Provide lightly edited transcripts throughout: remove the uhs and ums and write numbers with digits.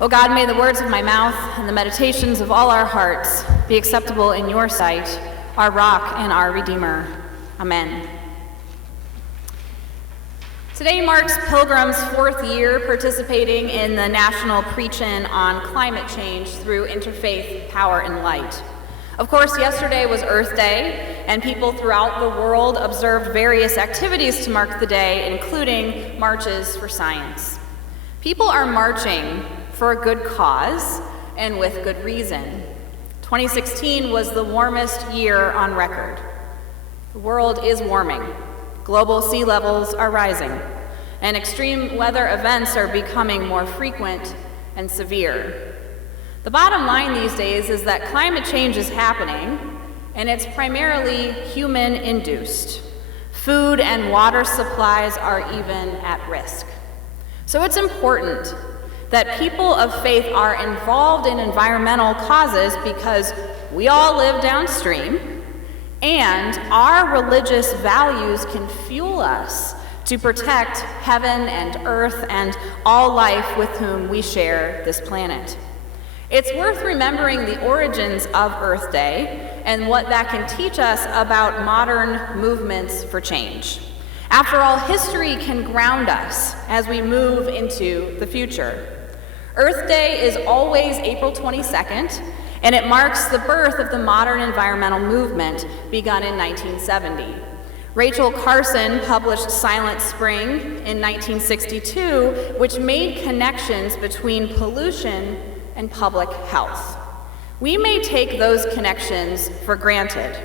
O God, may the words of my mouth and the meditations of all our hearts be acceptable in your sight, our rock and our Redeemer. Amen. Today marks Pilgrim's 4th year participating in the national preach-in on climate change through Interfaith Power and Light. Of course, yesterday was Earth Day, and people throughout the world observed various activities to mark the day, including marches for science. People are marching for a good cause and with good reason. 2016 was the warmest year on record. The world is warming. Global sea levels are rising, and extreme weather events are becoming more frequent and severe. The bottom line these days is that climate change is happening, and it's primarily human-induced. Food and water supplies are even at risk. So it's important that people of faith are involved in environmental causes because we all live downstream, and our religious values can fuel us to protect heaven and earth and all life with whom we share this planet. It's worth remembering the origins of Earth Day and what that can teach us about modern movements for change. After all, history can ground us as we move into the future. Earth Day is always April 22nd, and it marks the birth of the modern environmental movement begun in 1970. Rachel Carson published Silent Spring in 1962, which made connections between pollution and public health. We may take those connections for granted.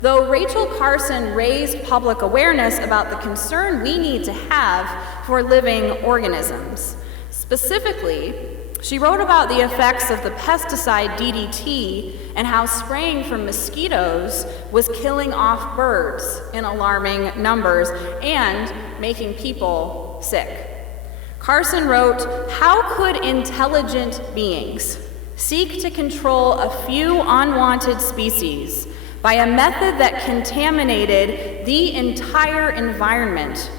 Though Rachel Carson raised public awareness about the concern we need to have for living organisms. Specifically, she wrote about the effects of the pesticide DDT and how spraying from mosquitoes was killing off birds in alarming numbers and making people sick. Carson wrote, "How could intelligent beings seek to control a few unwanted species by a method that contaminated the entire environment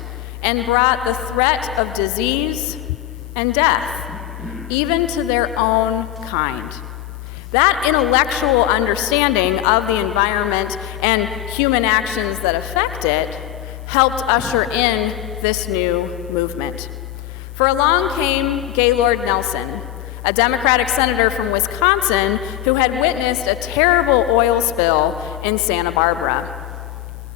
and brought the threat of disease and death, even to their own kind?" That intellectual understanding of the environment and human actions that affect it helped usher in this new movement. For along came Gaylord Nelson, a Democratic senator from Wisconsin who had witnessed a terrible oil spill in Santa Barbara.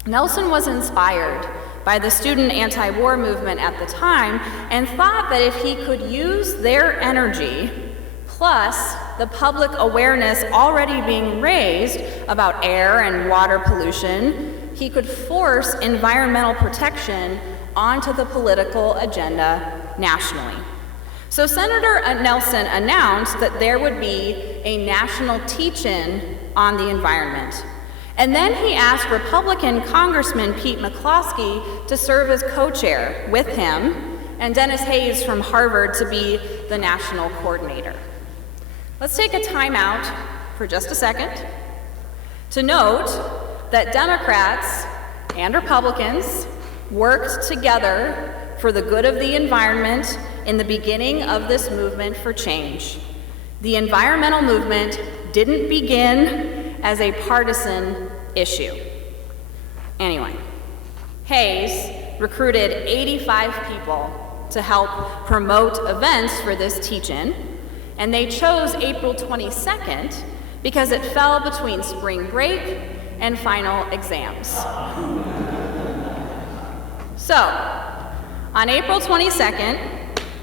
Nelson was inspired by the student anti-war movement at the time and thought that if he could use their energy, plus the public awareness already being raised about air and water pollution, he could force environmental protection onto the political agenda nationally. So Senator Nelson announced that there would be a national teach-in on the environment. And then he asked Republican Congressman Pete McCloskey to serve as co-chair with him, and Dennis Hayes from Harvard to be the national coordinator. Let's take a time out for just a second to note that Democrats and Republicans worked together for the good of the environment in the beginning of this movement for change. The environmental movement didn't begin as a partisan issue. Anyway, Hayes recruited 85 people to help promote events for this teach-in, and they chose April 22nd because it fell between spring break and final exams. So, on April 22nd,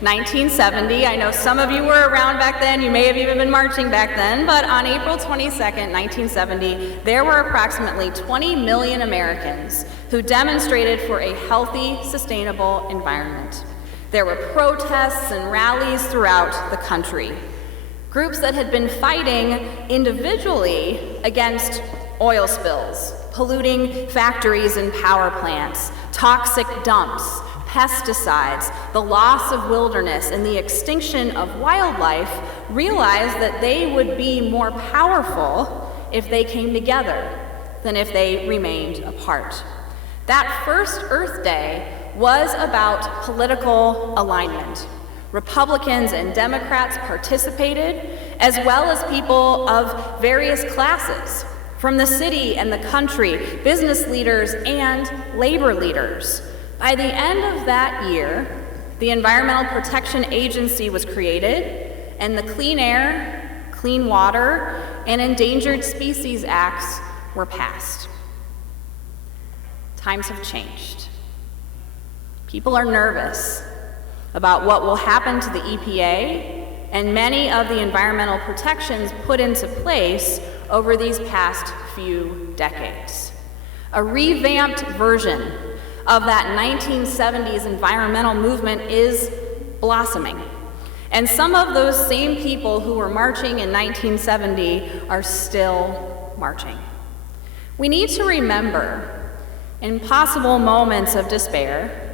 1970, I know some of you were around back then, you may have even been marching back then, but on April 22nd, 1970, there were approximately 20 million Americans who demonstrated for a healthy, sustainable environment. There were protests and rallies throughout the country. Groups that had been fighting individually against oil spills, polluting factories and power plants, toxic dumps, pesticides, the loss of wilderness, and the extinction of wildlife, realized that they would be more powerful if they came together than if they remained apart. That first Earth Day was about political alignment. Republicans and Democrats participated, as well as people of various classes, from the city and the country, business leaders and labor leaders. By the end of that year, the Environmental Protection Agency was created, and the Clean Air, Clean Water, and Endangered Species Acts were passed. Times have changed. People are nervous about what will happen to the EPA and many of the environmental protections put into place over these past few decades. A revamped version of that 1970s environmental movement is blossoming. And some of those same people who were marching in 1970 are still marching. We need to remember, in possible moments of despair,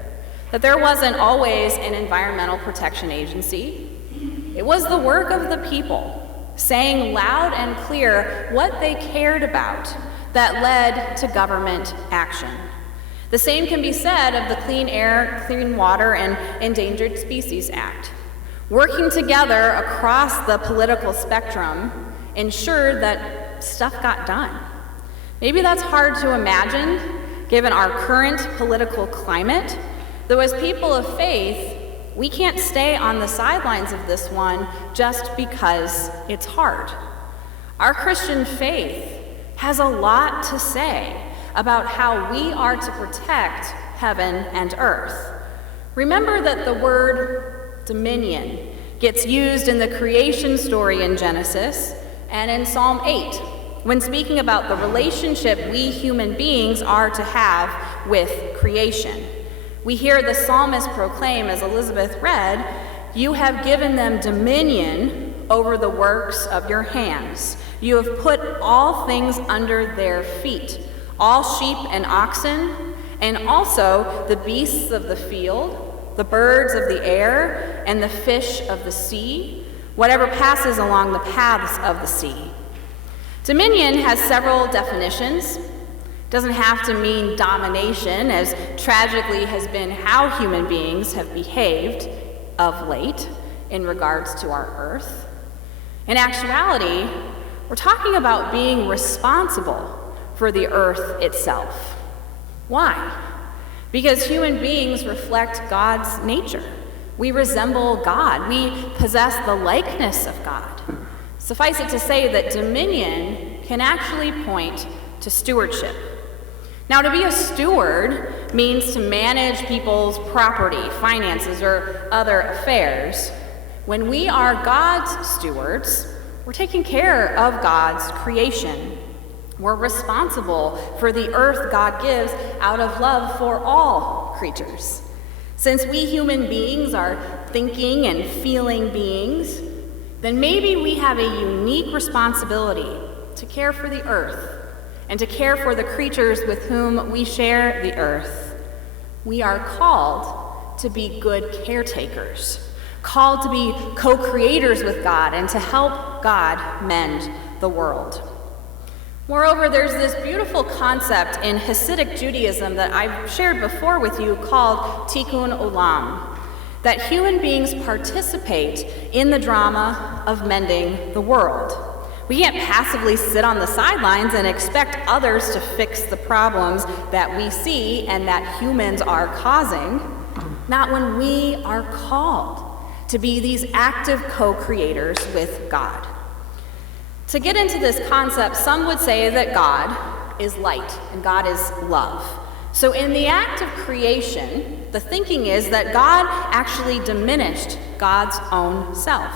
that there wasn't always an environmental protection agency. It was the work of the people, saying loud and clear what they cared about that led to government action. The same can be said of the Clean Air, Clean Water, and Endangered Species Act. Working together across the political spectrum ensured that stuff got done. Maybe that's hard to imagine, given our current political climate, though as people of faith, we can't stay on the sidelines of this one just because it's hard. Our Christian faith has a lot to say about how we are to protect heaven and earth. Remember that the word dominion gets used in the creation story in Genesis and in Psalm 8 when speaking about the relationship we human beings are to have with creation. We hear the psalmist proclaim, as Elizabeth read, "You have given them dominion over the works of your hands. You have put all things under their feet, all sheep and oxen, and also the beasts of the field, the birds of the air, and the fish of the sea, whatever passes along the paths of the sea." Dominion has several definitions. Doesn't have to mean domination, as tragically has been how human beings have behaved of late in regards to our earth. In actuality, we're talking about being responsible for the earth itself. Why? Because human beings reflect God's nature. We resemble God. We possess the likeness of God. Suffice it to say that dominion can actually point to stewardship. Now, to be a steward means to manage people's property, finances, or other affairs. When we are God's stewards, we're taking care of God's creation. We're responsible for the earth God gives out of love for all creatures. Since we human beings are thinking and feeling beings, then maybe we have a unique responsibility to care for the earth and to care for the creatures with whom we share the earth. We are called to be good caretakers, called to be co-creators with God and to help God mend the world. Moreover, there's this beautiful concept in Hasidic Judaism that I've shared before with you called tikkun olam, that human beings participate in the drama of mending the world. We can't passively sit on the sidelines and expect others to fix the problems that we see and that humans are causing, not when we are called to be these active co-creators with God. To get into this concept, some would say that God is light and God is love. So in the act of creation, the thinking is that God actually diminished God's own self.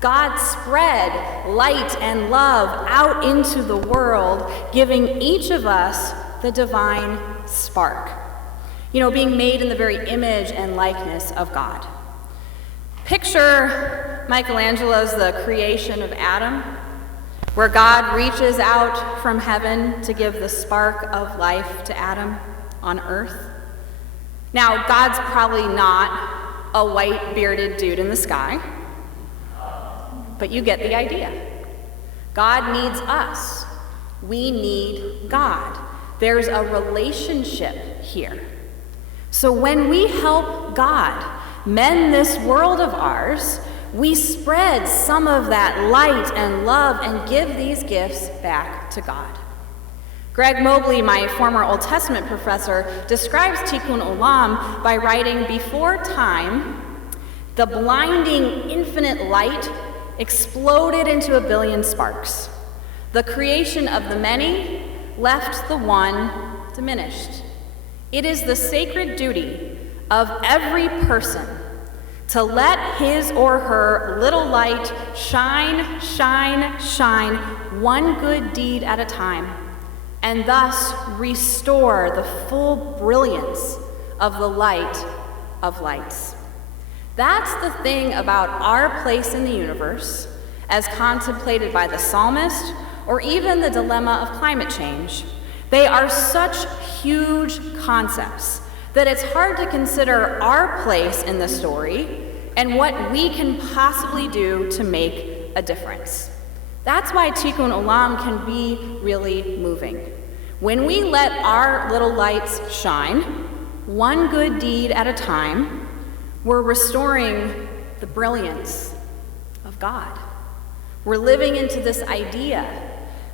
God spread light and love out into the world, giving each of us the divine spark. Being made in the very image and likeness of God. Picture Michelangelo's The Creation of Adam, where God reaches out from heaven to give the spark of life to Adam on earth. Now, God's probably not a white bearded dude in the sky, but you get the idea. God needs us. We need God. There's a relationship here. So when we help God, mend this world of ours, we spread some of that light and love and give these gifts back to God. Greg Mobley, my former Old Testament professor, describes Tikkun Olam by writing, "Before time, the blinding infinite light exploded into a billion sparks. The creation of the many left the one diminished. It is the sacred duty of every person to let his or her little light shine, shine, shine, one good deed at a time, and thus restore the full brilliance of the light of lights." That's the thing about our place in the universe, as contemplated by the psalmist, or even the dilemma of climate change. They are such huge concepts that it's hard to consider our place in the story and what we can possibly do to make a difference. That's why Tikkun Olam can be really moving. When we let our little lights shine, one good deed at a time, we're restoring the brilliance of God. We're living into this idea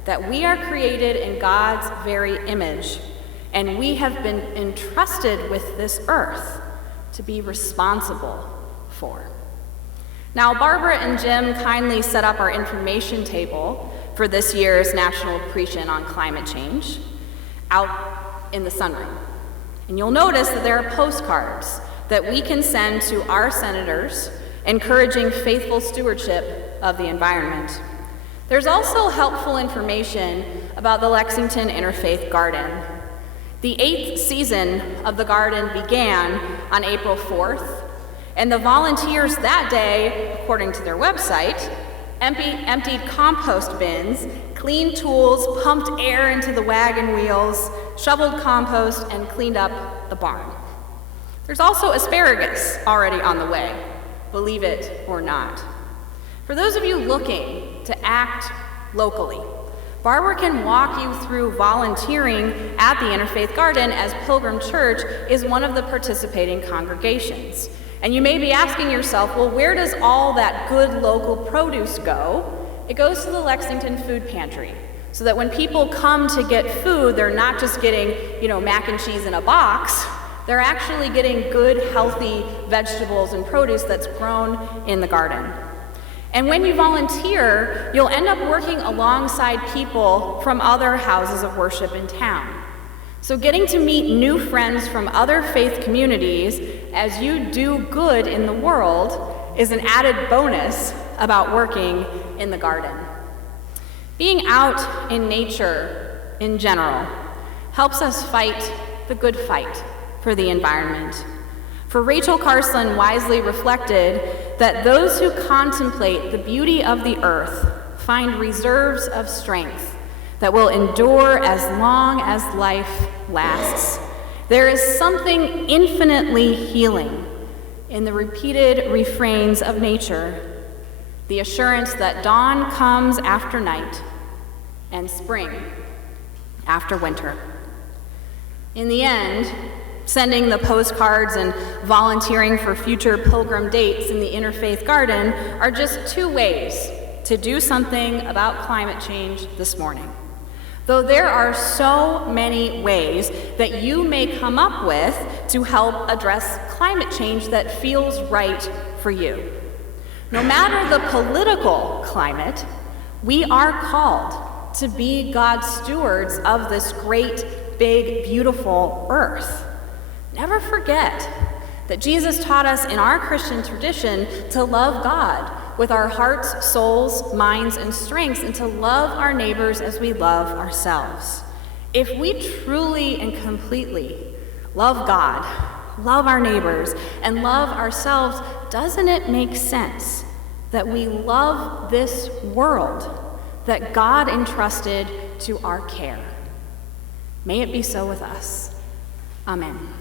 that we are created in God's very image, and we have been entrusted with this earth to be responsible for. Now, Barbara and Jim kindly set up our information table for this year's National Preach-In on Climate Change out in the sunroom. And you'll notice that there are postcards that we can send to our senators encouraging faithful stewardship of the environment. There's also helpful information about the Lexington Interfaith Garden. The 8th season of the garden began on April 4th, and the volunteers that day, according to their website, emptied compost bins, cleaned tools, pumped air into the wagon wheels, shoveled compost, and cleaned up the barn. There's also asparagus already on the way, believe it or not. For those of you looking to act locally, Barbara can walk you through volunteering at the Interfaith Garden, as Pilgrim Church is one of the participating congregations. And you may be asking yourself, well, where does all that good local produce go? It goes to the Lexington Food Pantry, so that when people come to get food, they're not just getting, mac and cheese in a box. They're actually getting good, healthy vegetables and produce that's grown in the garden. And when you volunteer, you'll end up working alongside people from other houses of worship in town. So getting to meet new friends from other faith communities as you do good in the world is an added bonus about working in the garden. Being out in nature in general helps us fight the good fight for the environment. For Rachel Carson wisely reflected that those who contemplate the beauty of the earth find reserves of strength that will endure as long as life lasts. There is something infinitely healing in the repeated refrains of nature, the assurance that dawn comes after night and spring after winter. In the end, sending the postcards and volunteering for future Pilgrim dates in the Interfaith Garden are just two ways to do something about climate change this morning. Though there are so many ways that you may come up with to help address climate change that feels right for you. No matter the political climate, we are called to be God's stewards of this great, big, beautiful earth. Never forget that Jesus taught us in our Christian tradition to love God with our hearts, souls, minds, and strengths, and to love our neighbors as we love ourselves. If we truly and completely love God, love our neighbors, and love ourselves, doesn't it make sense that we love this world that God entrusted to our care? May it be so with us. Amen.